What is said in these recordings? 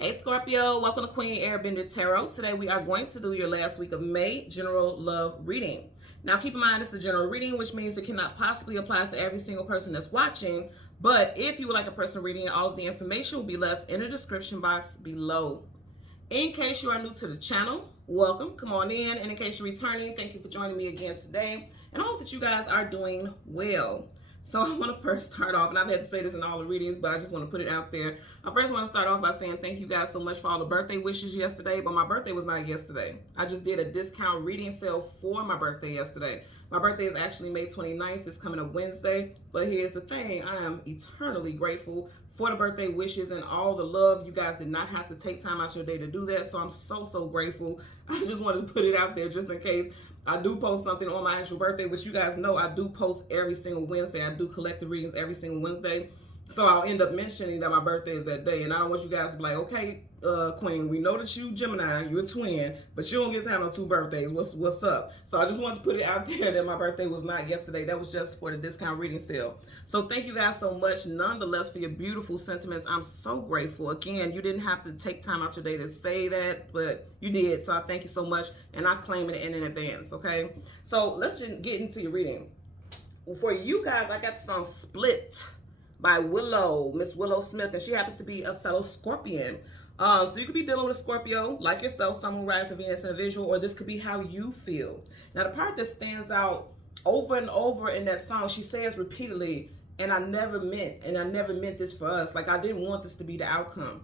Hey Scorpio, welcome to Queen Airbender Tarot. Today we are going to do your last week of May general love reading. Now keep in mind it's a general reading, which means it cannot possibly apply to every single person that's watching. But if you would like a personal reading, all of the information will be left in the description box below. In case you are new to the channel, welcome, come on in. And in case you're returning, thank you for joining me again today. And I hope that you guys are doing well. So I want to first start off, and I've had to say this in all the readings, but I just want to put it out there. I first want to start off by saying thank you guys so much for all the birthday wishes yesterday, but my birthday was not yesterday. I just did a discount reading sale for my birthday yesterday. My birthday is actually May 29th. It's coming up Wednesday, but here's the thing. I am eternally grateful for the birthday wishes and all the love. You guys did not have to take time out your day to do that, so I'm so grateful. I just wanted to put it out there just in case I do post something on my actual birthday, which you guys know I do post every single Wednesday. I do collective readings every single Wednesday. So I'll end up mentioning that my birthday is that day. And I don't want you guys to be like, okay, Queen, we know that you Gemini, you're a twin, but you don't get to have no two birthdays. What's up? So I just wanted to put it out there that my birthday was not yesterday. That was just for the discount reading sale. So thank you guys so much, nonetheless, for your beautiful sentiments. I'm so grateful. Again, you didn't have to take time out your day to say that, but you did. So I thank you so much, and I claim it in advance, okay? So let's just get into your reading. For you guys, I got the song Split by Willow, Miss Willow Smith, and she happens to be a fellow Scorpion. So you could be dealing with a Scorpio, like yourself, someone rising Venus in a visual, or this could be how you feel. Now, the part that stands out over and over in that song, she says repeatedly, and I never meant this for us. Like, I didn't want this to be the outcome.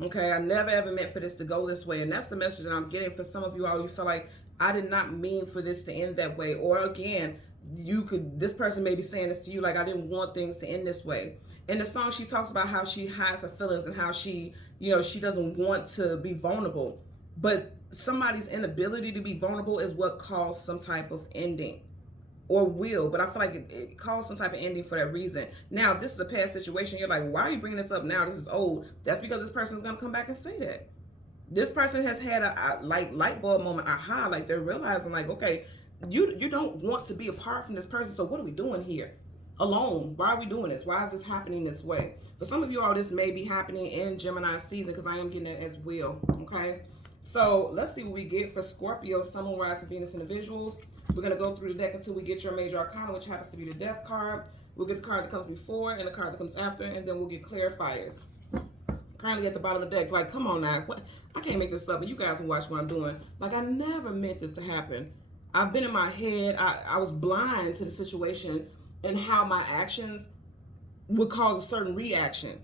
Okay, I never ever meant for this to go this way. And that's the message that I'm getting for some of you all. You feel like I did not mean for this to end that way. Or again, this person may be saying this to you, like, I didn't want things to end this way. In the song, she talks about how she hides her feelings and how she doesn't want to be vulnerable. But somebody's inability to be vulnerable is what caused some type of ending. Or will, but I feel like it caused some type of ending for that reason. Now, if this is a past situation, you're like, why are you bringing this up now? This is old. That's because this person is going to come back and say that. This person has had a light bulb moment, aha, like they're realizing, like, okay, you don't want to be apart from this person, so what are we doing here? Alone. Why are we doing this? Why is this happening this way? For some of you all, this may be happening in Gemini season, because I am getting it as well, okay? So let's see what we get for Scorpio, Sun, Moon, Rising, Venus, and the visuals. We're going to go through the deck until we get your major arcana, which happens to be the Death card. We'll get the card that comes before and the card that comes after, and then we'll get clarifiers. Currently at the bottom of the deck, like, come on now. What? I can't make this up, and you guys can watch what I'm doing. Like, I never meant this to happen. I've been in my head. I was blind to the situation and how my actions would cause a certain reaction.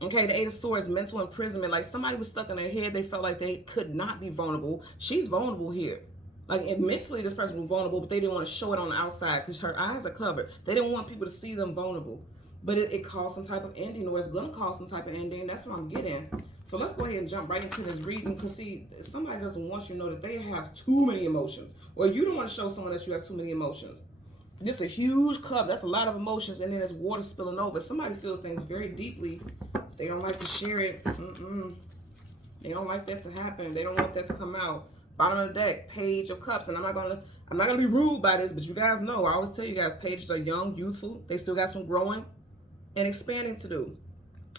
Okay, the Eight of Swords, mental imprisonment. Like, somebody was stuck in their head. They felt like they could not be vulnerable. She's vulnerable here. Like, mentally, this person was vulnerable, but they didn't want to show it on the outside because her eyes are covered. They didn't want people to see them vulnerable. But it caused some type of ending, or it's going to cause some type of ending. That's what I'm getting. So let's go ahead and jump right into this reading, because, see, somebody doesn't want you to know that they have too many emotions. Or you don't want to show someone that you have too many emotions. This is a huge cup. That's a lot of emotions, and then there's water spilling over. Somebody feels things very deeply. They don't like to share it. They don't like that to happen. They don't want that to come out. Bottom of the deck, Page of Cups. And I'm not gonna be rude by this, but you guys know, I always tell you guys, pages are young, youthful. They still got some growing and expanding to do.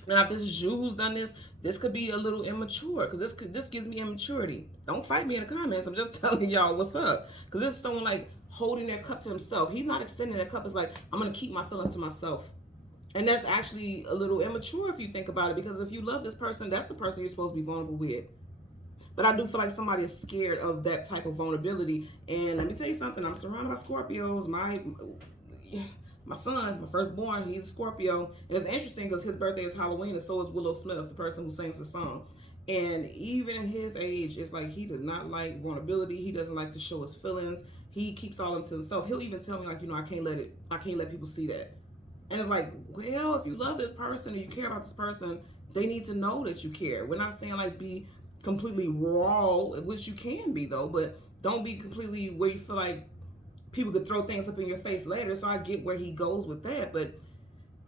Now, if this is you who's done this, this could be a little immature, because this gives me immaturity. Don't fight me in the comments. I'm just telling y'all what's up. Because this is someone like holding their cup to himself. He's not extending their cup. It's like, I'm going to keep my feelings to myself. And that's actually a little immature if you think about it, because if you love this person, that's the person you're supposed to be vulnerable with. But I do feel like somebody is scared of that type of vulnerability. And let me tell you something. I'm surrounded by Scorpios. My son, my firstborn, he's a Scorpio. And it's interesting because his birthday is Halloween, and so is Willow Smith, the person who sings the song. And even his age, it's like he does not like vulnerability. He doesn't like to show his feelings. He keeps all of them to himself. He'll even tell me, like, I can't let people see that. And it's like, well, if you love this person or you care about this person, they need to know that you care. We're not saying, like, be completely raw, which you can be, though, but don't be completely where you feel like people could throw things up in your face later. So I get where he goes with that, but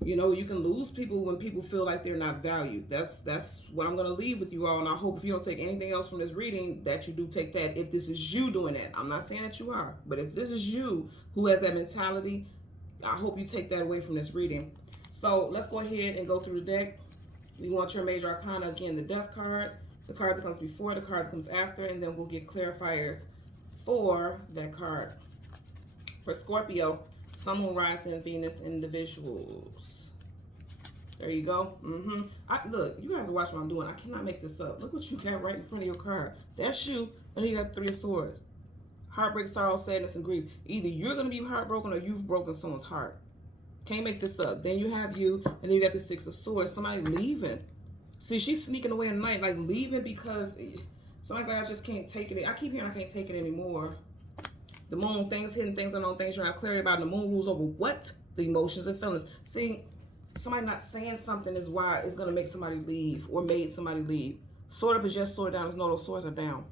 you can lose people when people feel like they're not valued. That's what I'm going to leave with you all, and I hope if you don't take anything else from this reading, that you do take that. If this is you doing that, I'm not saying that you are, but if this is you who has that mentality, I hope you take that away from this reading. So let's go ahead and go through the deck. We want your major arcana, again, the death card, the card that comes before, the card that comes after, and then we'll get clarifiers for that card. For Scorpio, Sun, Moon, Rising, Venus individuals. There you go. Look, you guys are watching what I'm doing. I cannot make this up. Look what you got right in front of your card. That's you, and then you got Three of Swords. Heartbreak, sorrow, sadness, and grief. Either you're going to be heartbroken or you've broken someone's heart. Can't make this up. Then you have you, and then you got the Six of Swords. Somebody leaving. See, she's sneaking away at night, like leaving because somebody's like, I just can't take it. I keep hearing I can't take it anymore. The moon, things hidden, things unknown, things you don't have clarity about. The moon rules over what? The emotions and feelings. See, somebody not saying something is why it's going to make somebody leave or made somebody leave. Sword up is yes, sword down is no, those swords are down.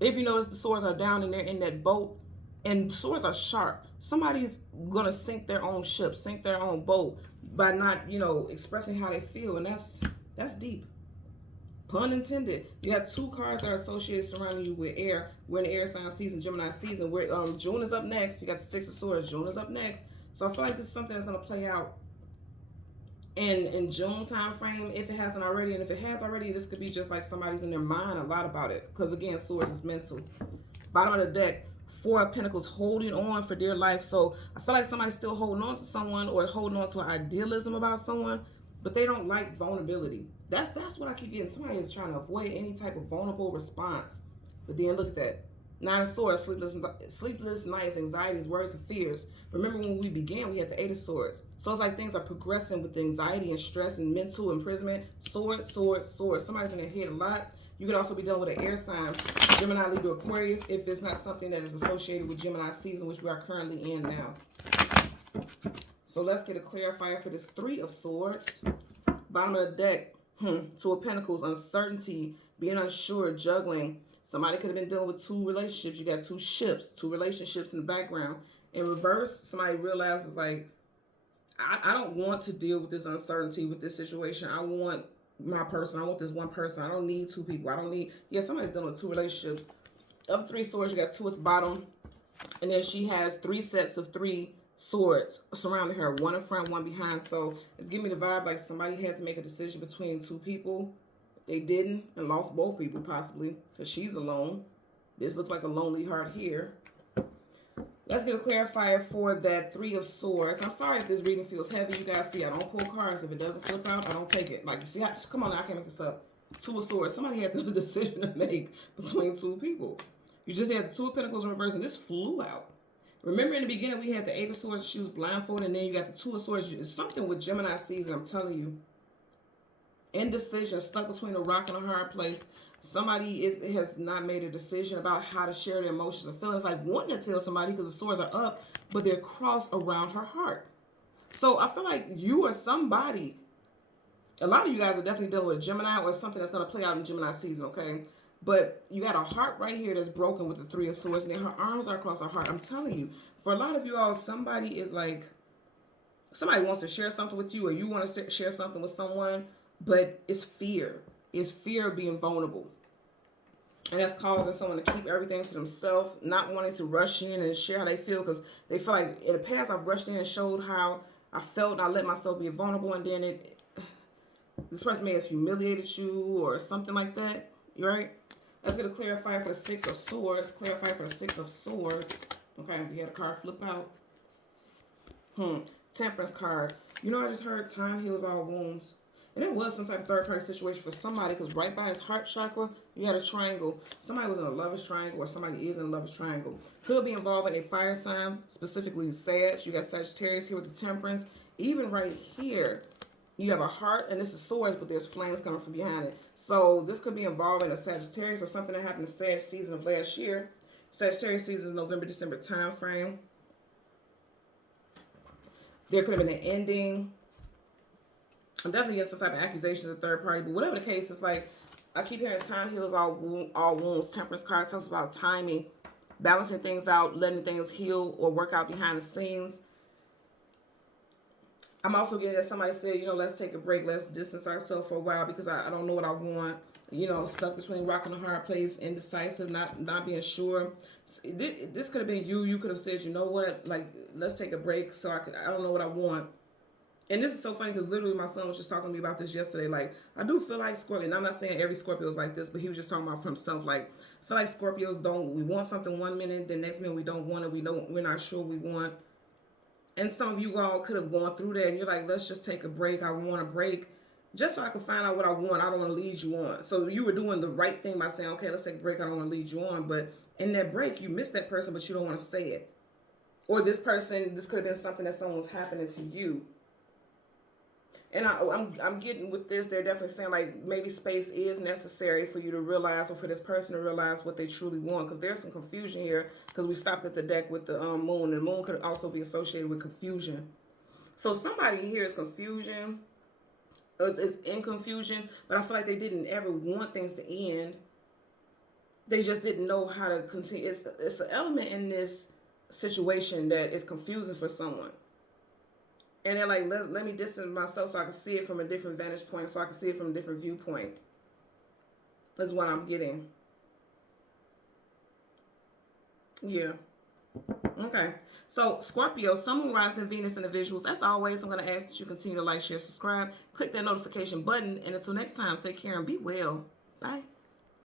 If you notice the swords are down and they're in that boat, and swords are sharp, somebody's going to sink their own ship, sink their own boat by not, expressing how they feel. And that's deep. Pun intended. You have two cards that are associated surrounding you with air. We're in the air sign season, Gemini season. June is up next. You got the Six of Swords. June is up next. So I feel like this is something that's going to play out in June time frame, if it hasn't already. And if it has already, this could be just like somebody's in their mind a lot about it. Because again, swords is mental. Bottom of the deck, Four of Pentacles, holding on for dear life. So I feel like somebody's still holding on to someone or holding on to an idealism about someone, but they don't like vulnerability. That's what I keep getting. Somebody is trying to avoid any type of vulnerable response. But then look at that. Nine of Swords, sleepless nights, anxieties, worries, and fears. Remember when we began, we had the Eight of Swords. So it's like things are progressing with the anxiety and stress and mental imprisonment. Sword, sword, sword. Somebody's in their head a lot. You could also be dealing with an air sign, Gemini, Libra, Aquarius, if it's not something that is associated with Gemini season, which we are currently in now. So let's get a clarifier for this Three of Swords. Bottom of the deck, Two of Pentacles, uncertainty, being unsure, juggling. Somebody could have been dealing with two relationships. You got two ships, two relationships in the background. In reverse, somebody realizes, like, I don't want to deal with this uncertainty, with this situation. I want my person. I want this one person. I don't need two people. I don't need, somebody's dealing with two relationships. Of Three Swords, you got two at the bottom. And then she has three sets of three swords surrounding her. One in front, one behind. So it's giving me the vibe like somebody had to make a decision between two people. They didn't and lost both people possibly because she's alone. This looks like a lonely heart here. Let's get a clarifier for that Three of Swords. I'm sorry if this reading feels heavy. You guys see, I don't pull cards. If it doesn't flip out, I don't take it. Like, you see, come on, I can't make this up. Two of Swords. Somebody had the decision to make between two people. You just had the Two of Pentacles in reverse, and this flew out. Remember in the beginning, we had the Eight of Swords. She was blindfolded, and then you got the Two of Swords. It's something with Gemini season, I'm telling you. Indecision, stuck between a rock and a hard place. Somebody has not made a decision about how to share their emotions and feelings, like wanting to tell somebody because the swords are up, but they're crossed around her heart. So I feel like you or somebody, a lot of you guys are definitely dealing with Gemini or something that's going to play out in Gemini season, okay? But you got a heart right here that's broken with the Three of Swords, and then her arms are across her heart. I'm telling you, for a lot of you all, somebody is like, somebody wants to share something with you or you want to share something with someone, but it's fear. It's fear of being vulnerable. And that's causing someone to keep everything to themselves, not wanting to rush in and share how they feel, because they feel like in the past I've rushed in and showed how I felt and I let myself be vulnerable, and then this person may have humiliated you or something like that, right? Let's get a clarifier for the Six of Swords. Clarify for the Six of Swords. Okay, you had a card flip out. Temperance card. You know, I just heard time heals all wounds. And it was some type of third-party situation for somebody, because right by his heart chakra, you had a triangle. Somebody was in a lover's triangle, or somebody is in a lover's triangle. Could be involving a fire sign, specifically Sag. You got Sagittarius here with the Temperance. Even right here, you have a heart, and this is swords, but there's flames coming from behind it. So this could be involving a Sagittarius or something that happened in Sag season of last year. Sagittarius season is November, December time frame. There could have been an ending. I'm definitely getting some type of accusations of third party, but whatever the case, it's like I keep hearing time heals all wounds. Temperance card tells us about timing, balancing things out, letting things heal or work out behind the scenes. I'm also getting that somebody said, you know, let's take a break, let's distance ourselves for a while because I don't know what I want. You know, stuck between rock and a hard place, indecisive, not being sure. This could have been you. You could have said, you know what, like, let's take a break. So I don't know what I want. And this is so funny because literally my son was just talking to me about this yesterday. Like, I do feel like Scorpio, and I'm not saying every Scorpio is like this, but he was just talking about for himself. Like, I feel like Scorpios we want something one minute, the next minute we don't want it, we're not sure we want. And some of you all could have gone through that and you're like, let's just take a break. I want a break just so I can find out what I want. I don't want to lead you on. So you were doing the right thing by saying, okay, let's take a break. I don't want to lead you on. But in that break, you missed that person, but you don't want to say it. Or this could have been something that someone was happening to you. And I'm getting with this, they're definitely saying like maybe space is necessary for you to realize, or for this person to realize what they truly want. Because there's some confusion here, because we stopped at the deck with the moon, and moon could also be associated with confusion. So somebody here is confusion, is in confusion, but I feel like they didn't ever want things to end. They just didn't know how to continue. It's an element in this situation that is confusing for someone. And they're like, let me distance myself so I can see it from a different vantage point, so I can see it from a different viewpoint. That's what I'm getting. Yeah. Okay. So, Scorpio, Sun, Moon, Rising, Venus individuals, as always, I'm going to ask that you continue to like, share, subscribe, click that notification button. And until next time, take care and be well. Bye.